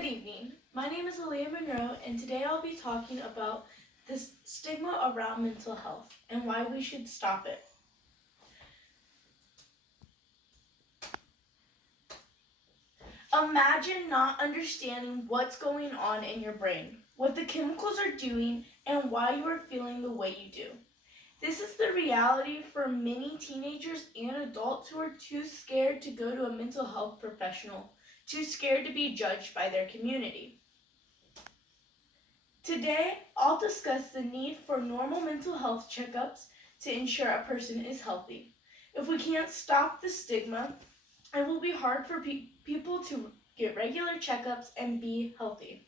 Good evening. My name is Aaliyah Monroe, and today I'll be talking about the stigma around mental health and why we should stop it. Imagine not understanding what's going on in your brain, what the chemicals are doing, and why you are feeling the way you do. This is the reality for many teenagers and adults who are too scared to go to a mental health professional, too scared to be judged by their community. Today, I'll discuss the need for normal mental health checkups to ensure a person is healthy. If we can't stop the stigma, it will be hard for people to get regular checkups and be healthy.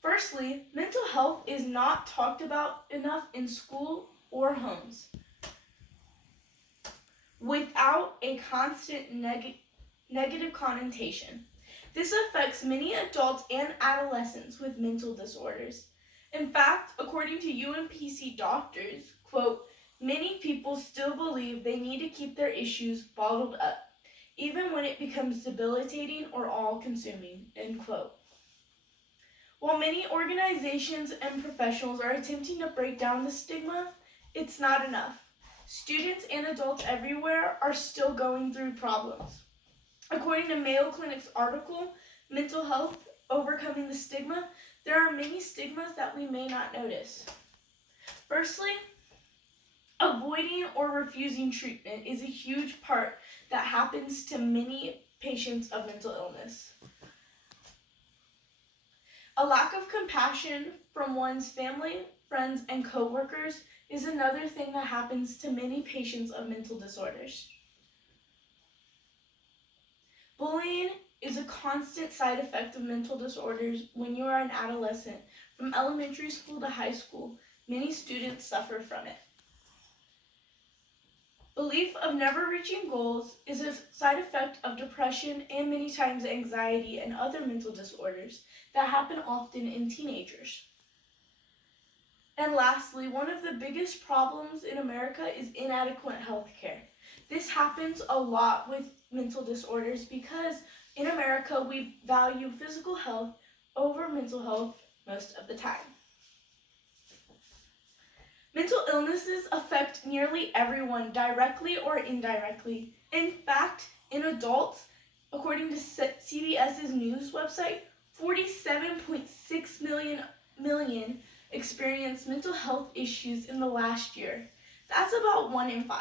Firstly, mental health is not talked about enough in school or homes. Without a constant negative connotation. This affects many adults and adolescents with mental disorders. In fact, according to UMPC doctors, quote, many people still believe they need to keep their issues bottled up, even when it becomes debilitating or all-consuming, end quote. While many organizations and professionals are attempting to break down the stigma, it's not enough. Students and adults everywhere are still going through problems. According to Mayo Clinic's article, Mental Health, Overcoming the Stigma, there are many stigmas that we may not notice. Firstly, avoiding or refusing treatment is a huge part that happens to many patients of mental illness. A lack of compassion from one's family, friends, and coworkers is another thing that happens to many patients of mental disorders. Bullying is a constant side effect of mental disorders when you are an adolescent. From elementary school to high school, many students suffer from it. Belief of never reaching goals is a side effect of depression and many times anxiety and other mental disorders that happen often in teenagers. And lastly, one of the biggest problems in America is inadequate health care. This happens a lot with mental disorders because in America we value physical health over mental health most of the time. Mental illnesses affect nearly everyone directly or indirectly. In fact, in adults, according to CBS's news website, 47.6 million experienced mental health issues in the last year. That's about 1 in 5.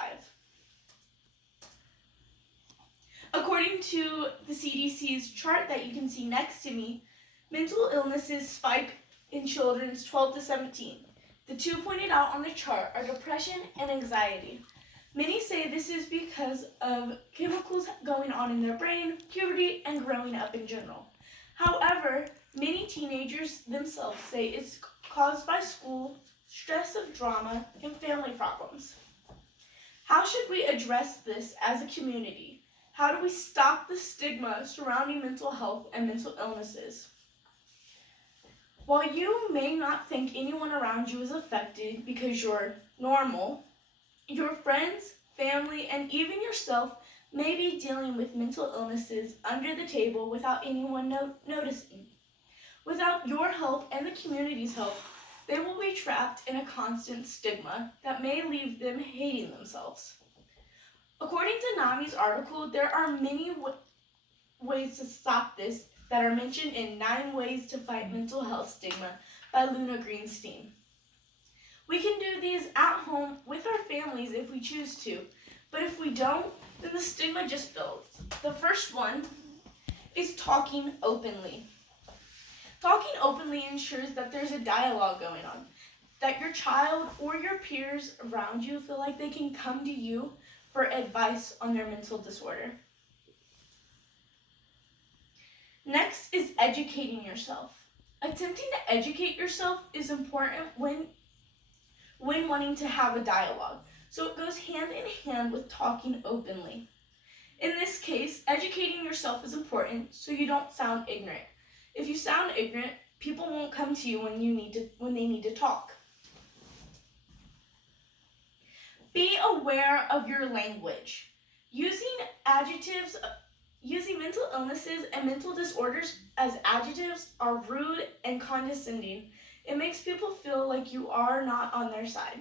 According to the CDC's chart that you can see next to me, mental illnesses spike in children 12 to 17. The two pointed out on the chart are depression and anxiety. Many say this is because of chemicals going on in their brain, puberty, and growing up in general. However, many teenagers themselves say it's caused by school, stress of drama, and family problems. How should we address this as a community? How do we stop the stigma surrounding mental health and mental illnesses? While you may not think anyone around you is affected because you're normal, your friends, family, and even yourself may be dealing with mental illnesses under the table without anyone noticing. Without your help and the community's help, they will be trapped in a constant stigma that may leave them hating themselves. According to NAMI's article, there are many ways to stop this that are mentioned in 9 Ways to Fight Mental Health Stigma by Luna Greenstein. We can do these at home with our families if we choose to, but if we don't, then the stigma just builds. The first one is talking openly. Talking openly ensures that there's a dialogue going on, that your child or your peers around you feel like they can come to you for advice on their mental disorder. Next is educating yourself. Attempting to educate yourself is important when wanting to have a dialogue, so it goes hand in hand with talking openly. In this case, educating yourself is important so you don't sound ignorant. If you sound ignorant, people won't come to you when they need to talk. Be aware of your language. Using adjectives Using mental illnesses and mental disorders as adjectives are rude and condescending. It makes people feel like you are not on their side.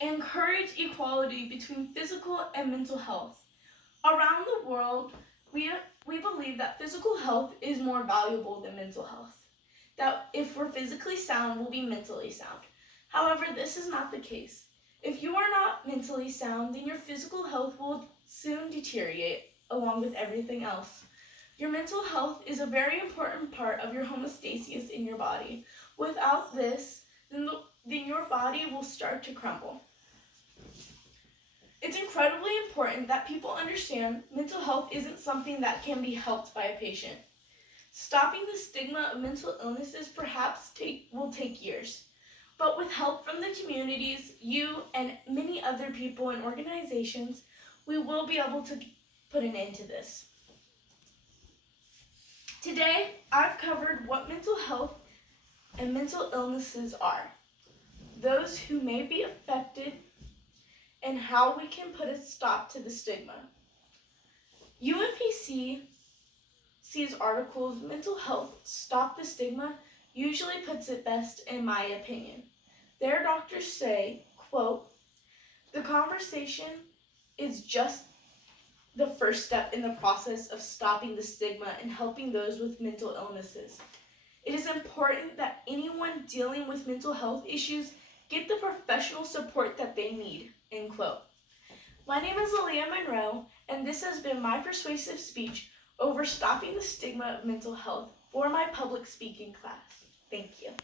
Encourage equality between physical and mental health. Around the world, we believe that physical health is more valuable than mental health. That if we're physically sound, we'll be mentally sound. However, this is not the case. If you are not mentally sound, then your physical health will soon deteriorate along with everything else. Your mental health is a very important part of your homeostasis in your body. Without this, then your body will start to crumble. It's incredibly important that people understand mental health isn't something that can be helped by a patient. Stopping the stigma of mental illnesses perhaps will take years. But with help from the communities, you and many other people and organizations, we will be able to put an end to this. Today, I've covered what mental health and mental illnesses are, those who may be affected, and how we can put a stop to the stigma. UNPC's articles, Mental Health, Stop the Stigma, usually puts it best in my opinion. Their doctors say, quote, "The conversation is just the first step in the process of stopping the stigma and helping those with mental illnesses. It is important that anyone dealing with mental health issues get the professional support that they need," end quote. My name is Aaliyah Monroe, and this has been my persuasive speech over stopping the stigma of mental health for my public speaking class. Thank you.